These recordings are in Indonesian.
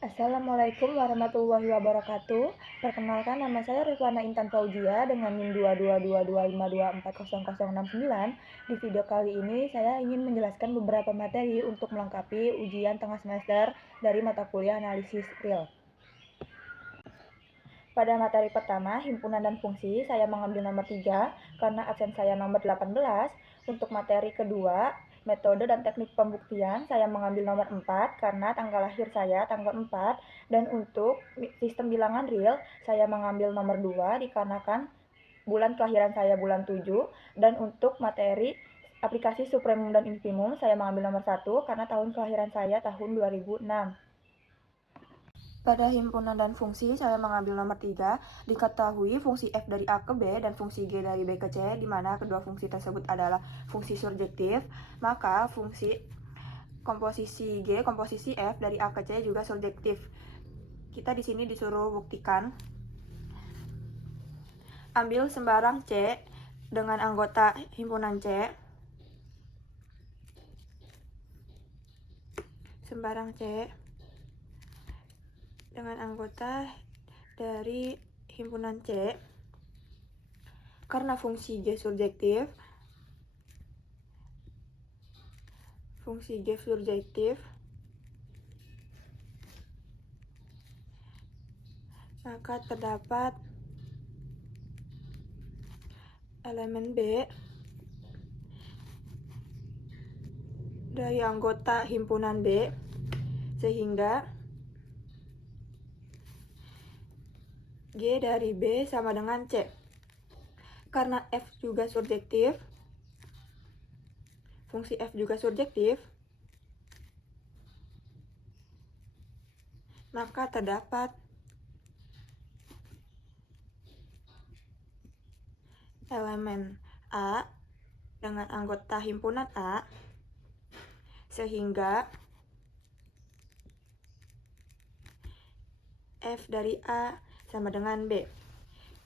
Assalamualaikum warahmatullahi wabarakatuh. Perkenalkan, nama saya Rifwana Intan Fauzia dengan NIM 22225240069. Di video kali ini saya ingin menjelaskan beberapa materi untuk melengkapi ujian tengah semester dari mata kuliah analisis real. Pada materi pertama, himpunan dan fungsi, saya mengambil nomor 3 karena absen saya nomor 18. Untuk materi kedua, metode dan teknik pembuktian, saya mengambil nomor 4 karena tanggal lahir saya tanggal 4. Dan untuk sistem bilangan real, saya mengambil nomor 2 dikarenakan bulan kelahiran saya bulan 7. Dan untuk materi aplikasi supremum dan infimum, saya mengambil nomor 1 karena tahun kelahiran saya tahun 2006. Pada himpunan dan fungsi, saya mengambil nomor 3. Diketahui fungsi f dari a ke b dan fungsi g dari b ke c, di mana kedua fungsi tersebut adalah fungsi surjektif, maka fungsi komposisi g, komposisi f dari a ke c juga surjektif. Kita di sini disuruh buktikan. Ambil sembarang c dengan anggota himpunan c. Sembarang c dengan anggota dari himpunan C, karena fungsi G surjektif, maka terdapat elemen B dari anggota himpunan B, sehingga G dari B sama dengan C. Karena F juga surjektif, fungsi F juga surjektif, maka terdapat elemen A dengan anggota himpunan A, sehingga F dari A sama dengan B.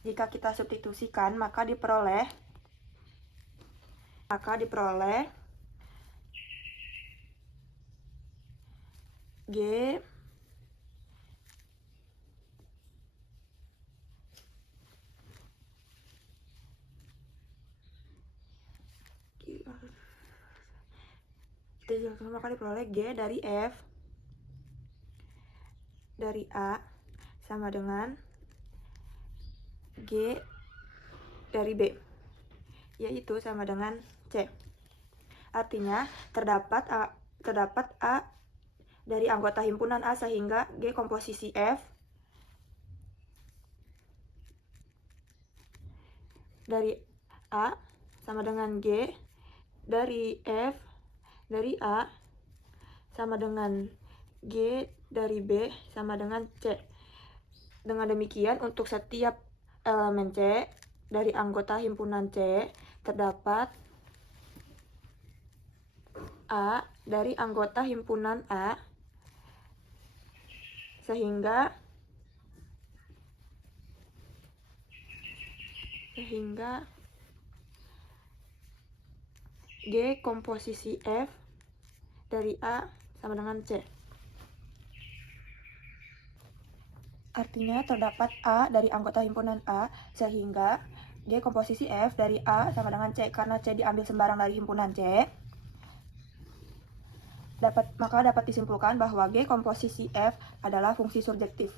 Jika kita substitusikan, maka diperoleh G G dari F dari A sama dengan G dari B, yaitu sama dengan C. Artinya terdapat A dari anggota himpunan A, sehingga G komposisi F dari A sama dengan G dari F dari A sama dengan G dari B sama dengan C. Dengan demikian, untuk setiap elemen C dari anggota himpunan C terdapat A dari anggota himpunan A, sehingga G komposisi F dari A sama dengan C. Artinya terdapat A dari anggota himpunan A, sehingga G komposisi F dari A sama dengan C. Karena C diambil sembarang dari himpunan C, maka dapat disimpulkan bahwa G komposisi F adalah fungsi surjektif.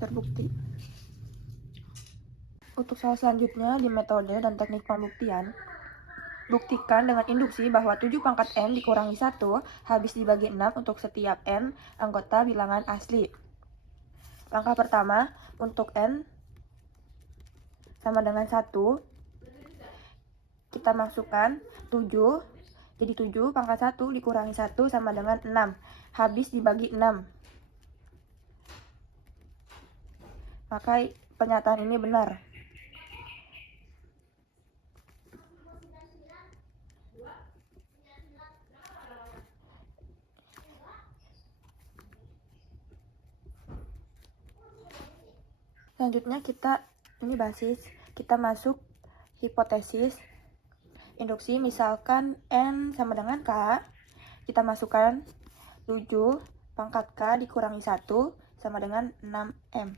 Terbukti. Untuk soal selanjutnya di metode dan teknik pembuktian, buktikan dengan induksi bahwa 7 pangkat N dikurangi 1 habis dibagi 6 untuk setiap N anggota bilangan asli. Langkah pertama, untuk N sama dengan 1, kita masukkan 7, jadi 7 pangkat 1 dikurangi 1 sama dengan 6, habis dibagi 6. Maka pernyataan ini benar. Selanjutnya ini basis, kita masuk hipotesis induksi. Misalkan N sama dengan K, kita masukkan 7 pangkat K dikurangi 1 sama dengan 6M.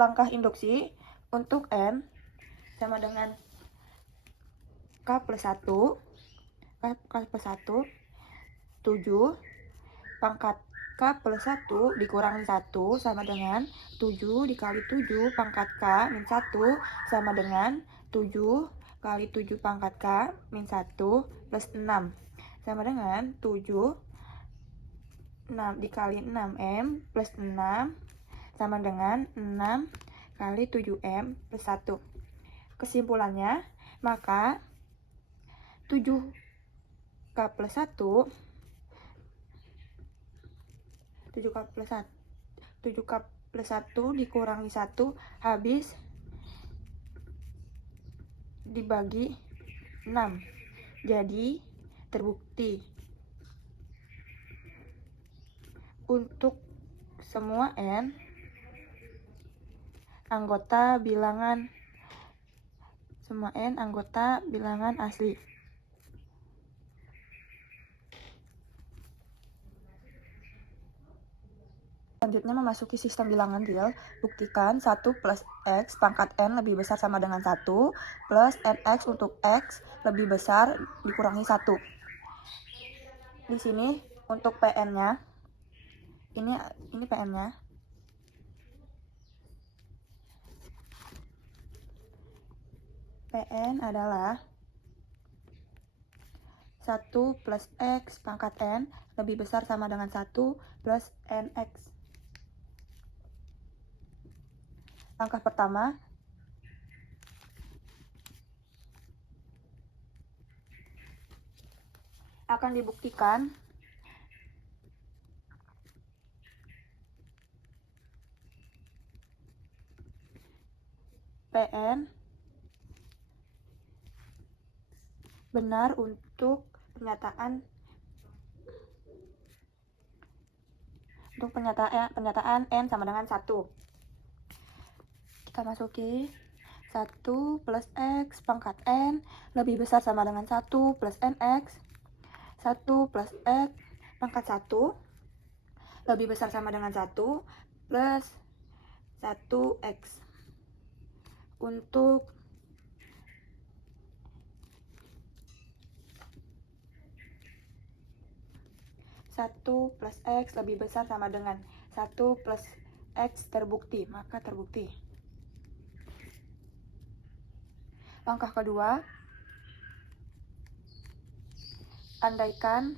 Langkah induksi untuk N sama dengan K plus 1, K plus 1, 7 pangkat K plus 1 dikurangi 1 sama dengan 7 dikali 7 pangkat K min 1 sama dengan 7 kali 7 pangkat K min 1 plus 6 sama dengan 7 6 dikali 6M plus 6 sama dengan 6 kali 7M plus 1. Kesimpulannya, maka 7K plus 1 dikurangi 1 habis dibagi 6. Jadi terbukti untuk semua N anggota bilangan asli. Selanjutnya memasuki sistem bilangan real. Buktikan 1 plus X pangkat N lebih besar sama dengan 1 plus NX untuk X lebih besar dikurangi 1. Di sini untuk PN-nya, ini PN-nya. PN adalah 1 plus X pangkat N lebih besar sama dengan 1 plus NX. Langkah pertama, akan dibuktikan PN benar untuk pernyataan N sama dengan 1. Kita masuki 1 plus X pangkat N lebih besar sama dengan 1 plus NX. 1 plus X pangkat 1 lebih besar sama dengan 1 plus 1X. Untuk satu plus X lebih besar sama dengan 1 plus X terbukti, maka terbukti. Langkah kedua, andaikan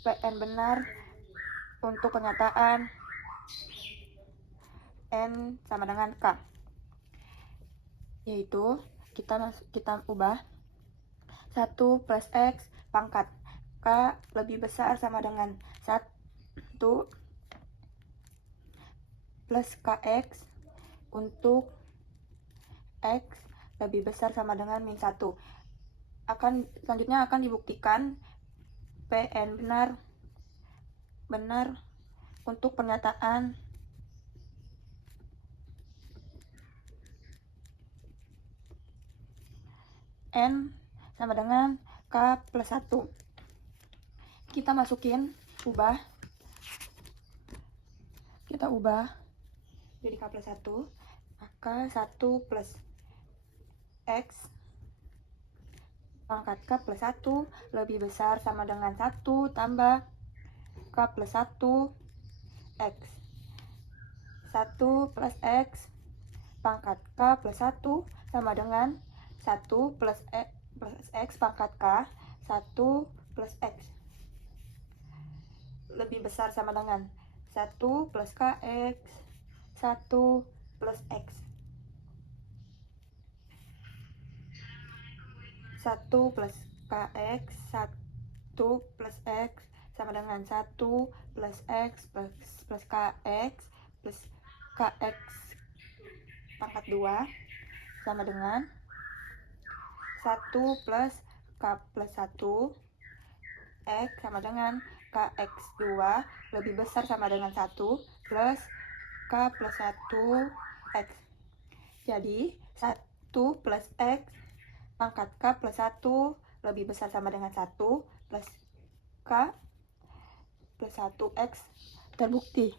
PN benar untuk pernyataan N sama dengan K, yaitu kita ubah 1 plus X pangkat K lebih besar sama dengan 1 plus KX untuk X lebih besar sama dengan min 1. Selanjutnya akan dibuktikan PN benar untuk pernyataan N sama dengan K plus 1. Kita ubah jadi K plus 1, maka 1 plus X pangkat K plus 1 lebih besar sama dengan 1 tambah K plus 1 X. 1 plus X pangkat K plus 1 sama dengan 1 plus X pangkat K 1 plus X lebih besar sama dengan 1 plus KX 1 plus X. 1 plus KX 1 plus X sama dengan 1 plus X plus KX plus KX pangkat 2 sama dengan 1 plus K plus 1 X sama dengan KX2 lebih besar sama dengan 1 plus K plus 1 X. Jadi 1 plus X pangkat K plus 1 lebih besar sama dengan 1 plus K plus 1X terbukti.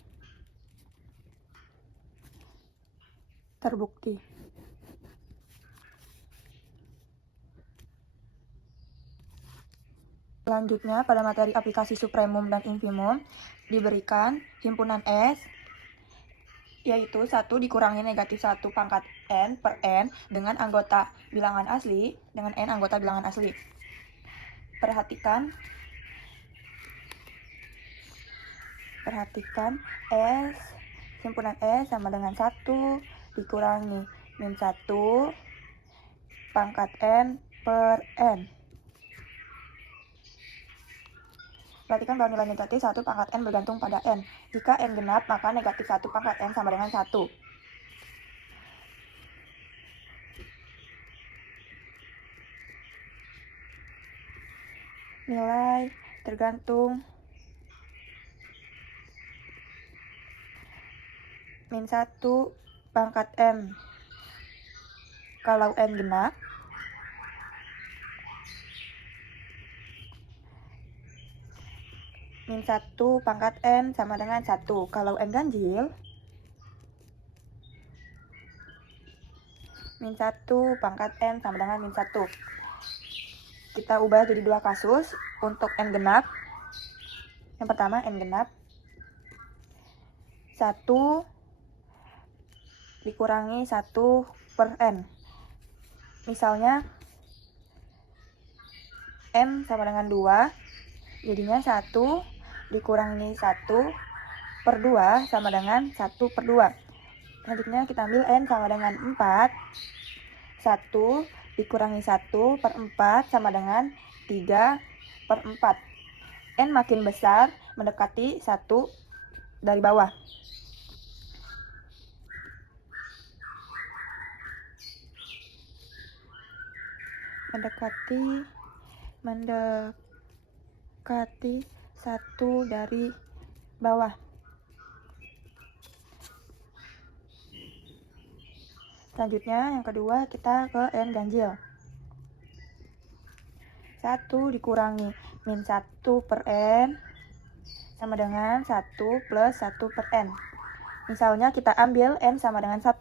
Selanjutnya, pada materi aplikasi supremum dan infimum diberikan himpunan S, yaitu 1 dikurangi negatif 1 pangkat N per N dengan anggota bilangan asli, dengan N anggota bilangan asli. Perhatikan S, himpunan S sama dengan 1 dikurangi min 1 pangkat N per N. Perhatikan bahwa nilai negatif 1 pangkat N bergantung pada N. Jika N genap, maka negatif 1 pangkat N sama dengan 1. Nilai tergantung min 1 pangkat M kalau N genap, min 1 pangkat N sama dengan 1. Kalau N ganjil, min 1 pangkat N sama dengan min 1. Kita ubah jadi dua kasus untuk N genap. Yang pertama N genap 1 dikurangi 1 per N. Misalnya N sama dengan 2, jadinya 1 dikurangi 1 per 2 sama dengan 1 per 2. Selanjutnya kita ambil N sama dengan 4. 1 dikurangi 1 per 4 sama dengan 3 per 4. N makin besar mendekati 1 dari bawah. Mendekati 1 dari bawah. Selanjutnya yang kedua kita ke N ganjil. 1 dikurangi min 1 per N sama dengan 1 plus 1 per N. Misalnya kita ambil N sama dengan 1.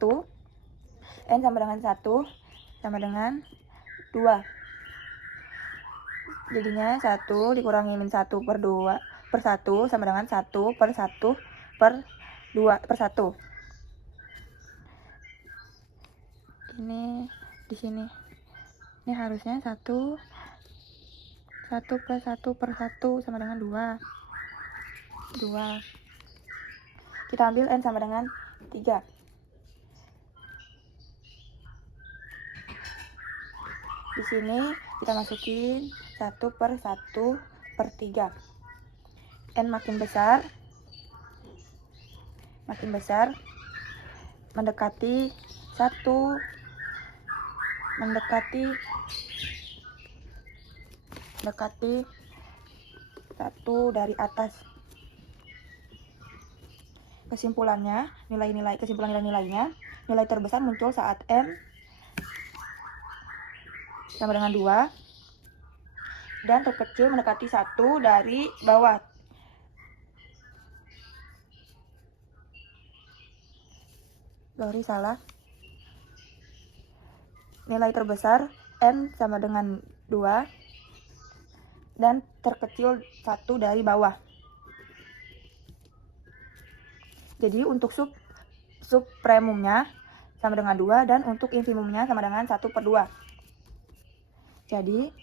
N sama dengan 1 sama dengan 2. Jadinya 1 dikurangi min 1 per 2 per 1 sama dengan 1 per 1 per 2 per 1. Ini di sini. Ini harusnya 1 plus 1 per 1 sama dengan 2. Kita ambil N sama dengan 3. Di sini kita masukin 1 per 1 per 3. N makin besar mendekati 1 dari atas. Kesimpulannya, nilai-nilainya, nilai terbesar muncul saat N sama dengan 2 dan terkecil mendekati 1 dari bawah. Salah. Nilai terbesar N sama dengan 2 dan terkecil 1 dari bawah. Jadi untuk supremumnya sama dengan 2 dan untuk infimumnya sama dengan 1 per 2. Jadi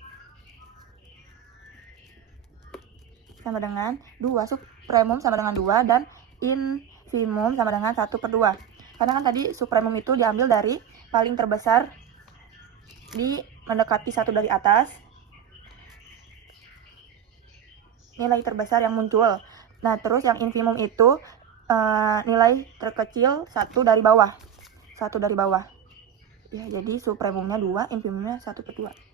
sama dengan 2, supremum sama dengan 2 dan infimum sama dengan 1 per 2. Karena kan tadi supremum itu diambil dari paling terbesar di mendekati 1 dari atas, nilai terbesar yang muncul. Nah, terus yang infimum itu nilai terkecil 1 dari bawah. Ya, jadi supremumnya 2, infimumnya 1 per 2.